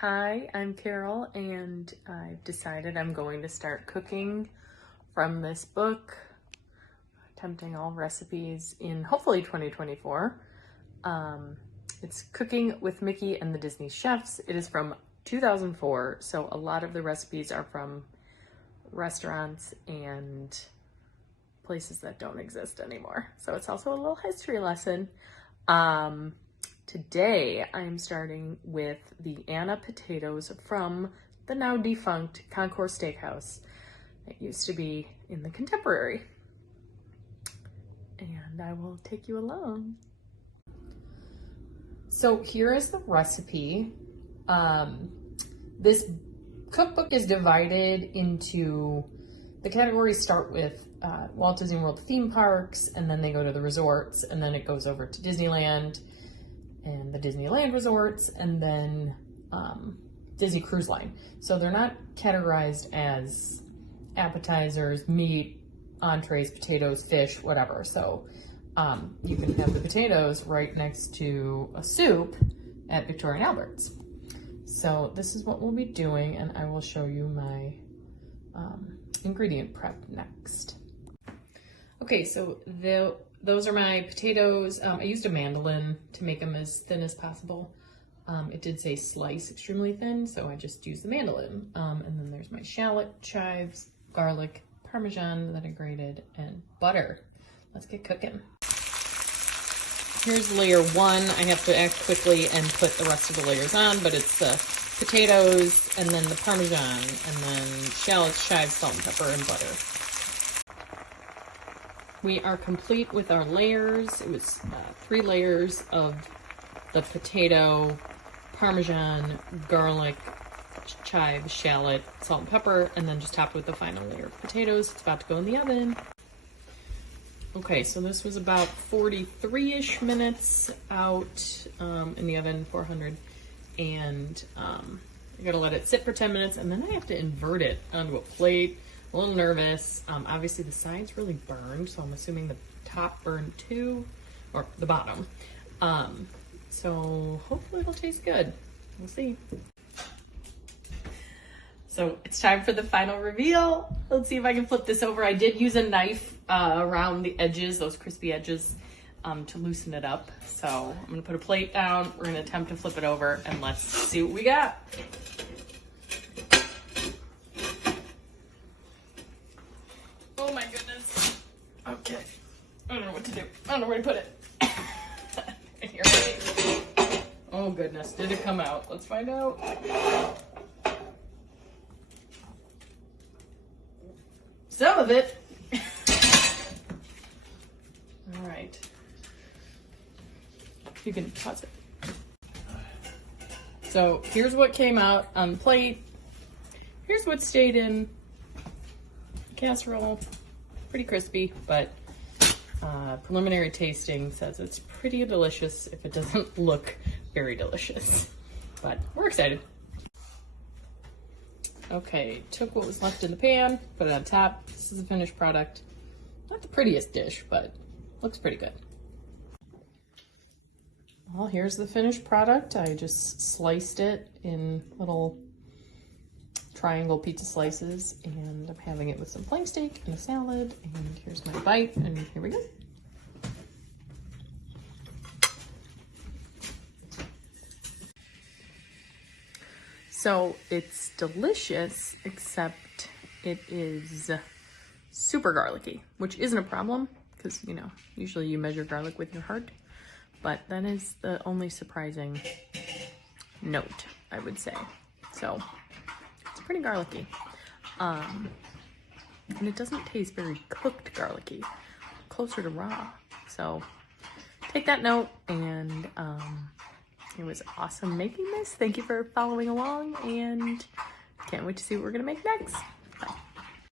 Hi, I'm Carol, and I've decided I'm going to start cooking from this book, attempting all recipes in hopefully 2024. It's Cooking with Mickey and the Disney Chefs. It is from 2004, so a lot of the recipes are from restaurants and places that don't exist anymore. So it's also a little history lesson. Today I'm starting with the Anna potatoes from the now defunct Concourse Steakhouse. It used to be in the Contemporary. And I will take you along. So here is the recipe. This cookbook is divided into, the categories start with Walt Disney World theme parks, and then they go to the resorts, and then it goes over to Disneyland and the Disneyland resorts, and then Disney Cruise Line. So they're not categorized as appetizers, meat, entrees, potatoes, fish, whatever. So you can have the potatoes right next to a soup at Victoria and Albert's. So this is what we'll be doing, and I will show you my ingredient prep next. Okay, so those are my potatoes. I used a mandolin to make them as thin as possible. It did say slice extremely thin, so I just used the mandolin. And then there's my shallot, chives, garlic, Parmesan that I grated, and butter. Let's get cooking. Here's layer one. I have to act quickly and put the rest of the layers on, but it's the potatoes, and then the Parmesan, and then shallots, chives, salt and pepper, and butter. We are complete with our layers. It was 3 layers of the potato, Parmesan, garlic, chives, shallot, salt and pepper, and then just topped with the final layer of potatoes. It's about to go in the oven. Okay, so this was about 43-ish minutes out in the oven, 400. And I gotta let it sit for 10 minutes, and then I have to invert it onto a plate. A little nervous. Obviously the sides really burned, so I'm assuming the top burned too, or the bottom. So hopefully it'll taste good. We'll see. So it's time for the final reveal. Let's see if I can flip this over. I did use a knife around the edges, those crispy edges, to loosen it up. So I'm gonna put a plate down. We're gonna attempt to flip it over, and let's see what we got. Oh my goodness. Okay. I don't know what to do. I don't know where to put it. Here. Oh goodness. Did it come out? Let's find out. Some of it. All right. You can pause it. So here's what came out on the plate. Here's what stayed in casserole. Pretty crispy, but preliminary tasting says it's pretty delicious if it doesn't look very delicious. But we're excited. Okay, took what was left in the pan, put it on top. This is the finished product. Not the prettiest dish, but looks pretty good. Well, here's the finished product. I just sliced it in little triangle pizza slices, and I'm having it with some flank steak and a salad, and here's my bite, and here we go. So it's delicious, except it is super garlicky, which isn't a problem because, you know, usually you measure garlic with your heart, but that is the only surprising note, I would say. So it's pretty garlicky. And it doesn't taste very cooked garlicky, closer to raw. So take that note, and it was awesome making this. Thank you for following along, and can't wait to see what we're gonna make next.